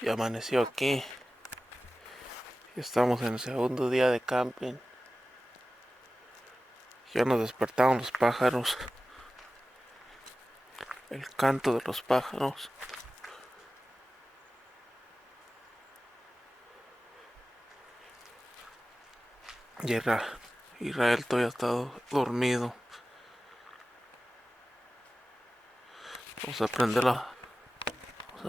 Y amaneció aquí. Estamos en el segundo día de camping. Ya nos despertaron los pájaros. El canto de los pájaros. Y Israel todavía está dormido. Vamos a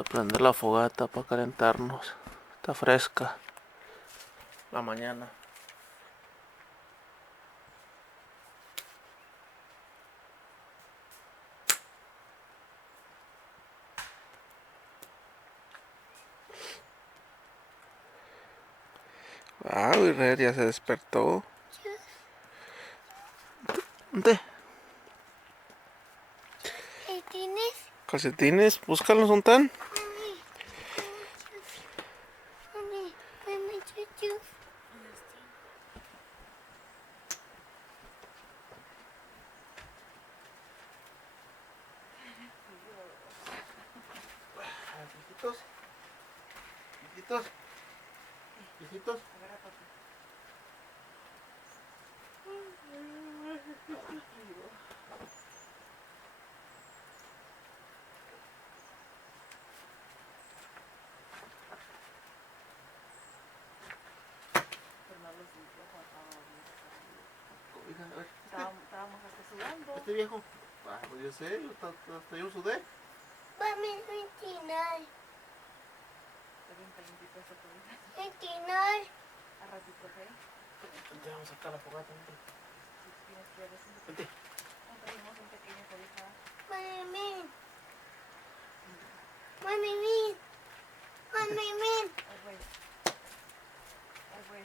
prender la fogata para calentarnos. Está fresca la mañana. Ah, Israel ya se despertó. ¿Dónde? ¿Calcetines? Calcetines, búscalos, ¿dónde están? Mami, chuchus. Viejitos, viejitos, viejitos. Oiga, a ver, Estábamos hasta sudando. este viejo. Ah, pues yo sé, hasta yo sudé. Mami, ventinar. Está bien calientito esta cobija. Ventinar. A ratito, ¿ok? Vente, vamos a sacar la fogata, vente. Si tienes que ver eso. Vente. Tenemos un pequeño cobija. Mami, mami, mami, mami. Ahí voy. Ahí voy.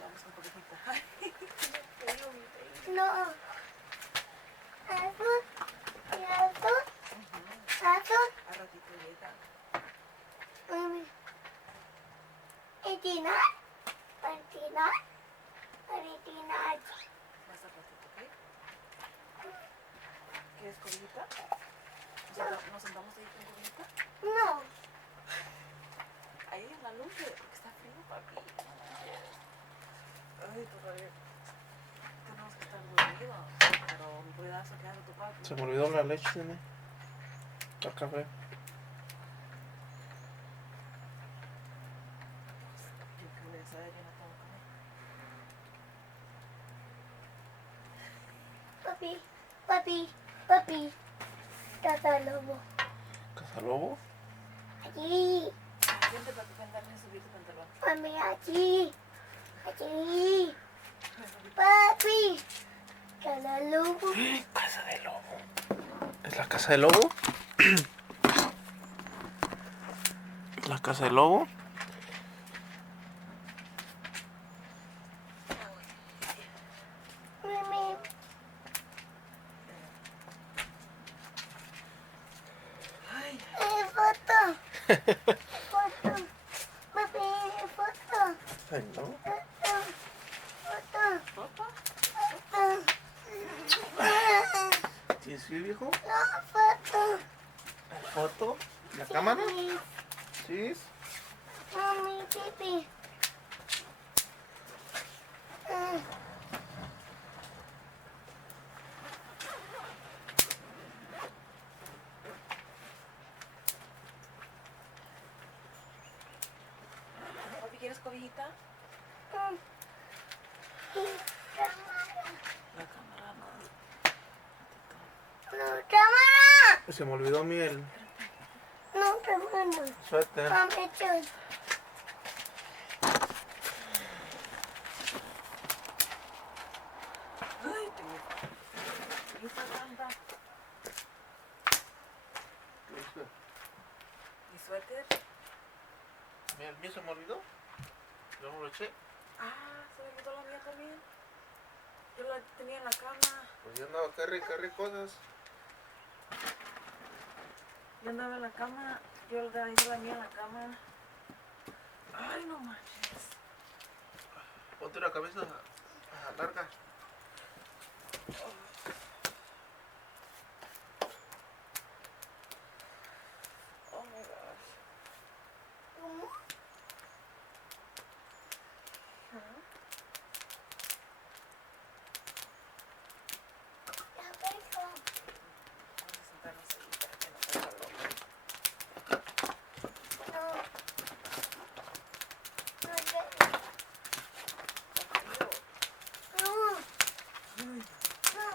Vamos con cobijita. Ay, me dio mi peine. No. Azul. Y azul. Azul. A ratito llega. Mami. Ventinar. Ventinar. Ventinar. Más a ratito, ¿ok? ¿Quieres cobijita? ¿Nos sentamos ahí con cobijita? No. Ahí en la luz, porque está frío, papi. Ay, todavía tenemos que estar dormidos. Pero me cuidas a quedar a tu papi. Se me olvidó la leche, nene. El café. Yo que voy a hacer, yo no tengo comer. Papi, papi, papi. Tata lobo. ¿Cazalobo? Allí. Vente para tu pantalón y subir tu pantalón. Mami, allí. Allí. Papi. Tata lobo. Casa de lobo. ¿Es la casa del lobo? ¿La casa del lobo? Mami. Ay, Foto. Foto. Papi, foto. Ay, no. Foto. ¿papá? Foto. ¿Sí, sí, viejo? No, foto. ¿Foto? ¿La cámara? Mami, Sí. mami, pipi. ¿Papi, quieres cobijita? La cámara no. No, cámara. Se me olvidó a mí el No, cámara. suéter. Mami, chus. Ay, te está tanta. ¿Mi suéter? Mira, el mío se me olvidó. Yo no lo eché. Ah, se me olvidó la mía también. Yo la tenía en la cama. Pues yo andaba carry cosas. Yo andaba en la cama. Yo hice la mía en la cama. Ay, no manches. Ponte la cabeza larga. Oh my gosh. ¿Cómo? La beso. Vamos a sentarnos ahí para que no te calor. No. No, no. No.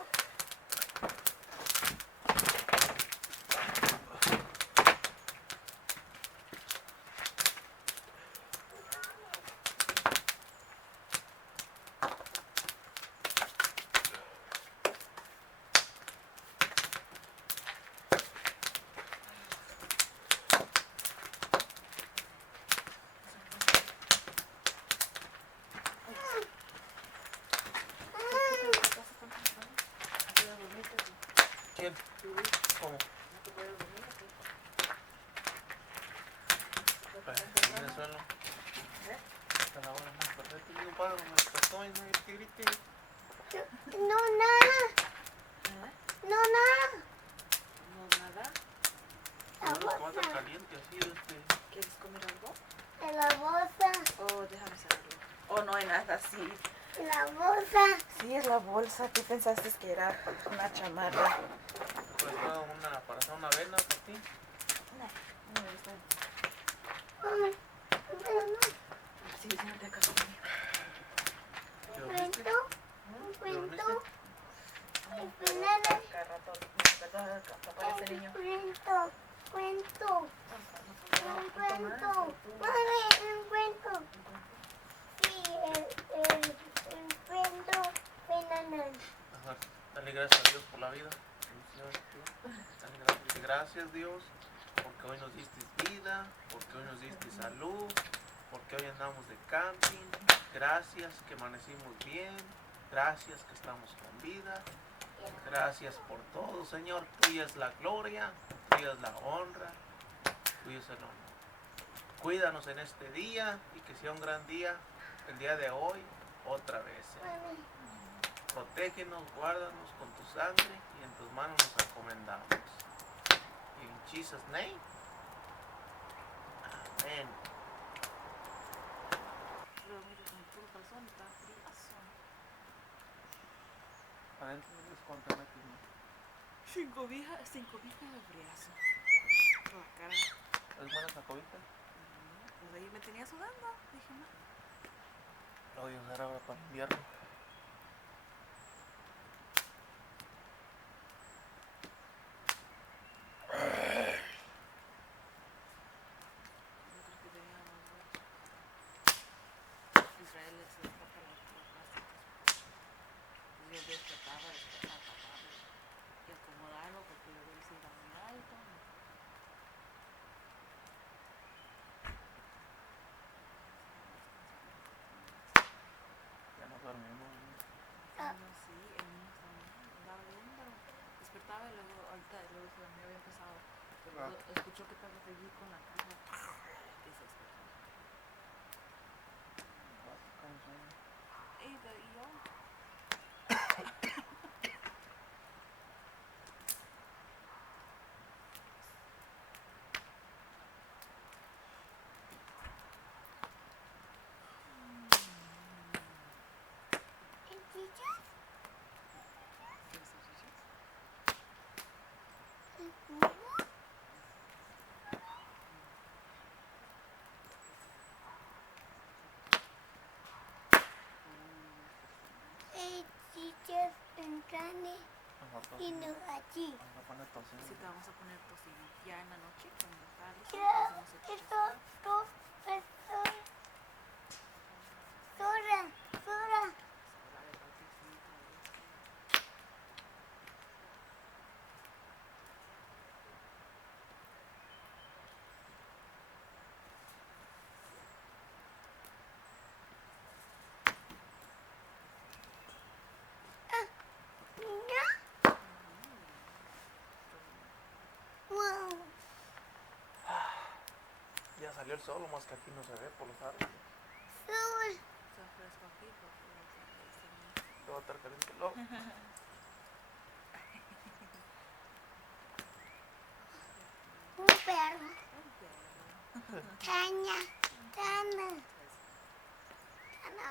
¿Quién? ¿Cómo? ¿No te puedes dormir aquí? En el suelo. Hasta la hora más perfecto. Digo, padre, me despertó y no hay que grite. No, nada. ¿Eh? No, nada. No, nada. La No, tomate bolsa. caliente así ¿Quieres comer algo? En la bolsa. Oh, déjame cerrarlo. Oh, no hay nada, sí. La bolsa. Sí, es la bolsa. ¿Qué pensaste que era una chamarra? Pues para hacer una vela para ti. No, está bien. Pero no. Sí, siéntate acá conmigo. ¿Te Un dormiste? cuento. Un ¿Te cuento. dormiste? El final. Cada rato, ¿verdad? Papá, ese niño. Cuento. Cuento. Un cuento. Mami, un cuento. Sí, el cuento. Banana. Ajá. Dale gracias a Dios por la vida. Dale gracias, Dios, porque hoy nos diste vida, porque hoy nos diste salud, porque hoy andamos de camping. Gracias que amanecimos bien. Gracias que estamos con vida. Gracias por todo, Señor. Tuya es la gloria, tuya es la honra, tuyo es el honor. Cuídanos en este día y que sea un gran día, el día de hoy, otra vez, Señor. Mami. Protégenos, guárdanos con tu sangre y en tus manos nos encomendamos. In Jesus' name. Amén. Pero mira, con puro calzón está friazo. Adentro es cuánto metes, ¿no? Sin cobija de friazo. Por la cara. ¿Es buena esa cobija? Pues ahí me tenía sudando. Dije, no. La voy a usar ahora para el invierno. Yo creo que tenía más buenos. Israel se destapa los plásticos. Y yo despertaba, taparlo y acomodarlo porque luego él se iba muy alto. Ya nos dormimos, ¿no? No, sí, el niño andaba bien, pero despertaba y luego ahorita luego se dormía bien pesado. Pero luego escuchó que estaba allí con la caja que se despertó. Y yo, ¿Y chicas? ¿quieres salchichas? ¿Y chicas en carne y no allí? Vamos a poner tocino. Sí, te vamos a poner tocino. Ya en la noche, cuando está listo, Quiero hacemos salchichas. Sora. Ahora de paquecito, salió el sol, más que aquí no se ve por los árboles. Sol. Está fresco aquí porque Te va a estar caliente. No. Un perro. Caña. Cana. Cana.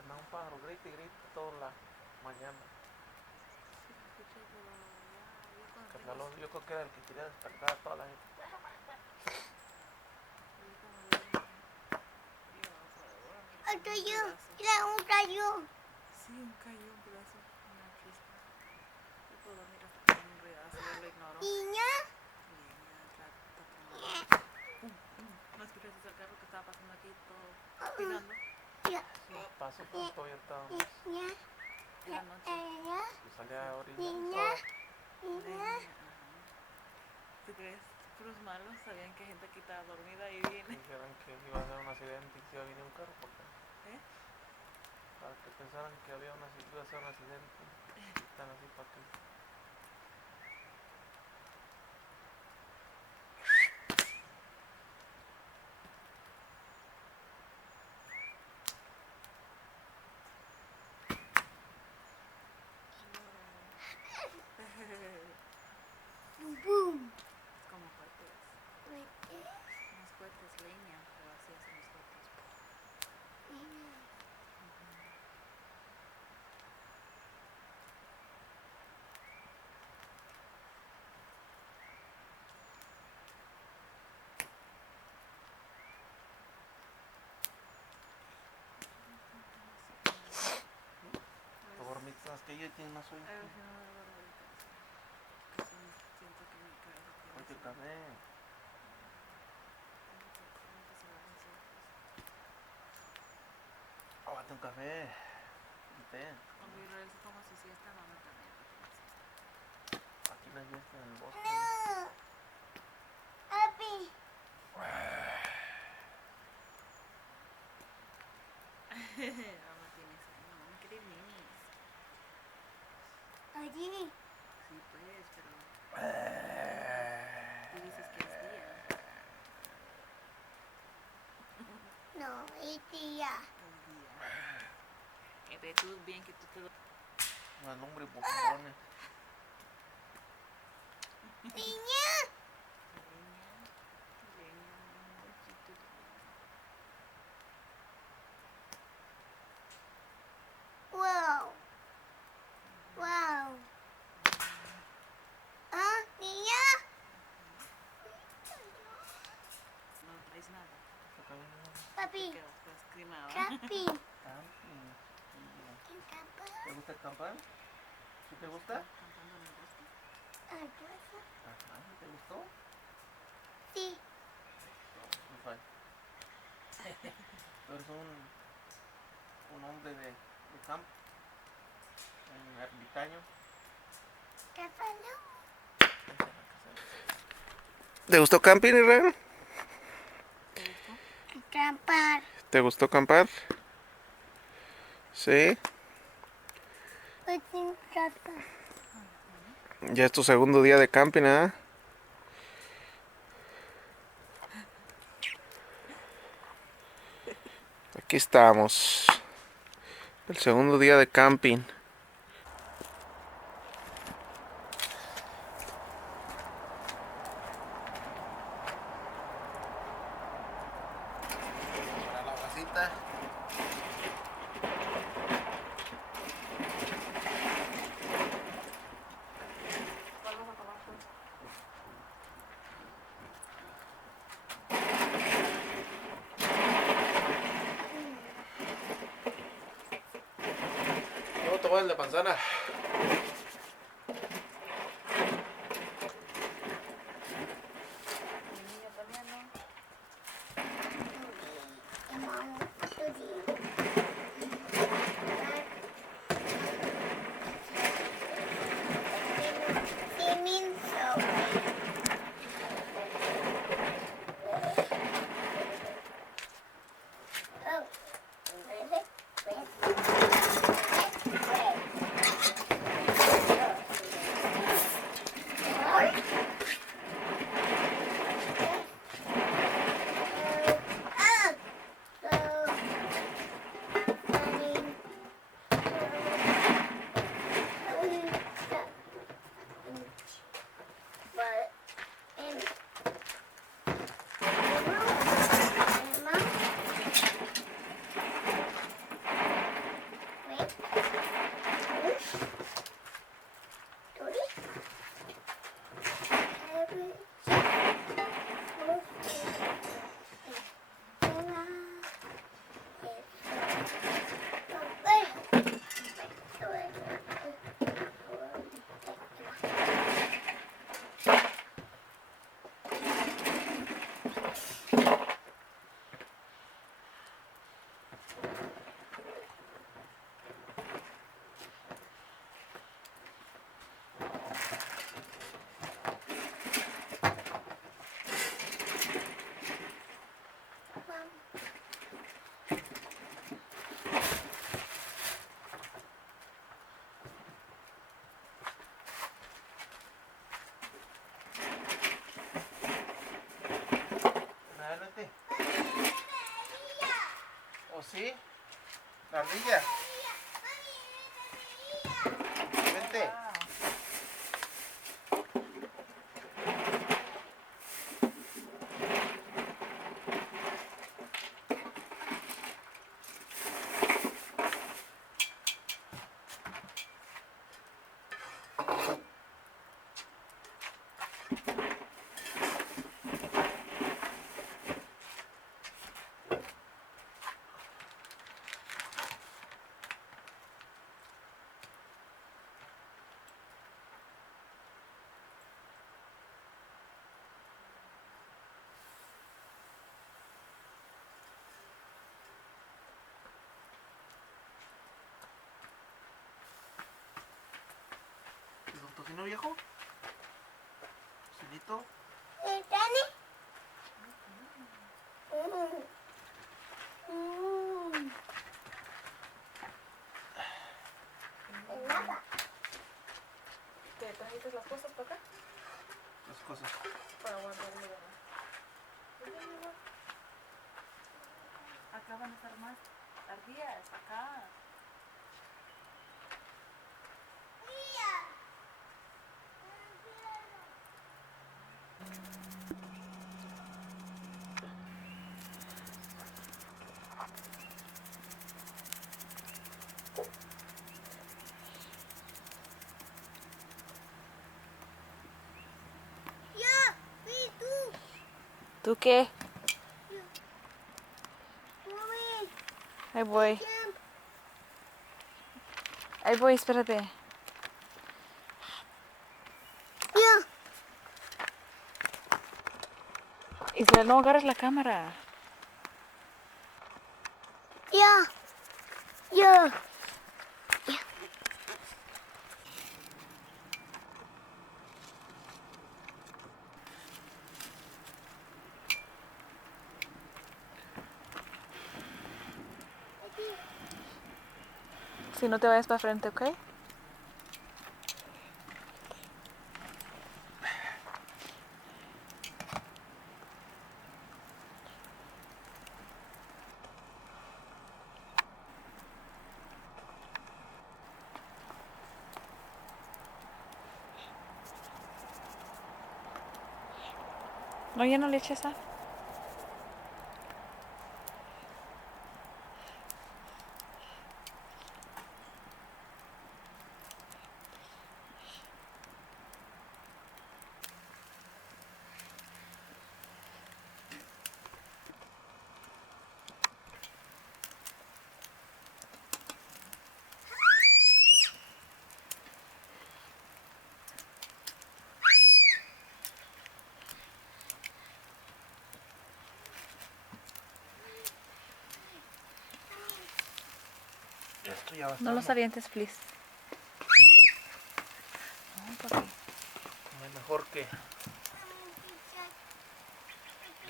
Anda un pájaro, grita y grita toda la mañana. Carnalón, yo creo que era el que quería despertar a toda la gente. El tuyo. Mira, un cayó. Sí, un cayó un pedazo, una chispa. Yo puedo dormir hasta con un ruidazo, yo lo ignoro. Niña. ¿No escuchaste el carro que estaba pasando aquí todo pisando? Ya. Paso pronto, ya estábamos. Niña. En la noche. Ella. Y salía a orinar. Niña. Niña. ¿Tú crees? Puros malos sabían que gente aquí estaba dormida y viene. Dijeron que iba a haber un accidente y que se iba a venir un carro porque para que pensaran que iba a ser un accidente. Están así para que... Boom. Como cohetes. Unos cohetes, leña, pero así hacen los cohetes. Dormitas, que yo tengo más sueño. A ver si no me duermo ahorita. Casi siento que mi cabeza tiene Oye, sueño. café. Ábate un café. Un té. Cuando Israel se toma su siesta, mamá también va a tomar siesta. Aquí no hay fiesta en el bosque. No. Papi. Mamá tiene sueño, mamá quiere minis. Oye. Sí, pues, pero tú dices que es día. No, es día. Es día. Ve tú bien que tú te lo... Una lumbre y boquerones. Niña. Wow. Wow. ¿Ah, niña? No traes nada. Te Papi. quedas pues crimado. Papi. Camping. ¿Te gusta acampar? ¿Sí te gusta? Cantando en el bosque. Ajá, ¿te gustó? Sí. Muy fácil. Tú eres un hombre de campo, un ermitaño. ¿Qué pasó? ¿Te gustó camping, Israel? ¿Te gustó? Acampar. ¿Te gustó acampar? Sí. Pues sin casa. Ya es tu segundo día de camping, ¿eh? Aquí estamos. El segundo día de camping. Para la casita. ¿Cuál vas a tomar tú? Yo tomar el de manzana. Mi niño también, ¿no? Pues sí. La ardilla. Vente. ¿Es un tocino viejo? ¿Tocinito? ¿Dani? Mm. El lava. ¿Te trajiste las cosas para acá? Las cosas. Para guardarlo de más. Acá van a estar más ardillas, acá. Ya, y tú. ¿Tú qué? Mami, Ahí voy. jump. Ahí voy, espérate. Ya, Israel, no agarres la cámara. ya, ya. Si no te vayas para frente, ¿ok? No, ya no le eches sal. Esto ya va a No estar los avientes, please. No, papi. mejor que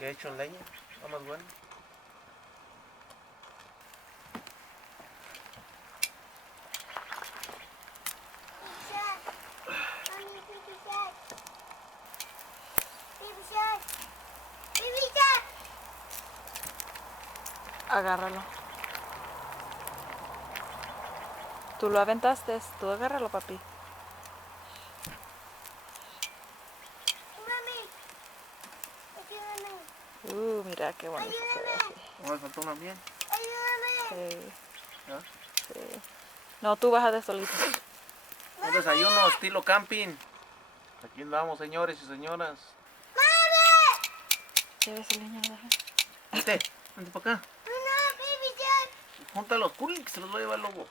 hecho en leña. Está más bueno. Mami, baby shark. Baby shark. Baby shark. Agárralo. Tú lo aventaste. Tú agárralo, papi. Mami. Ayúdame. Mira qué bonito se ve así. Me faltó una bien. Ayúdame. Sí, ¿Ya? sí. No, tú baja de solito. Un desayuno estilo camping. Aquí andamos, señores y señoras. ¿Lleves el niño? Vente, vente para acá. No, baby shark. Junta los que se los va a llevar el lobo.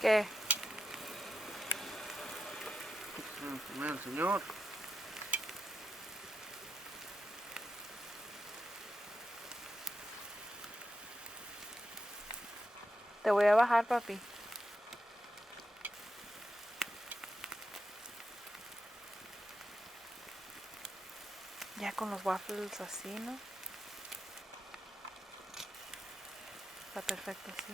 ¿Qué? Mira, el señor. Te voy a bajar, papi. Ya con los waffles así, ¿no? Está perfecto así.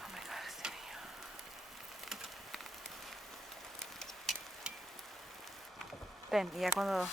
Oh my god, este niño. Ven, y ya cuando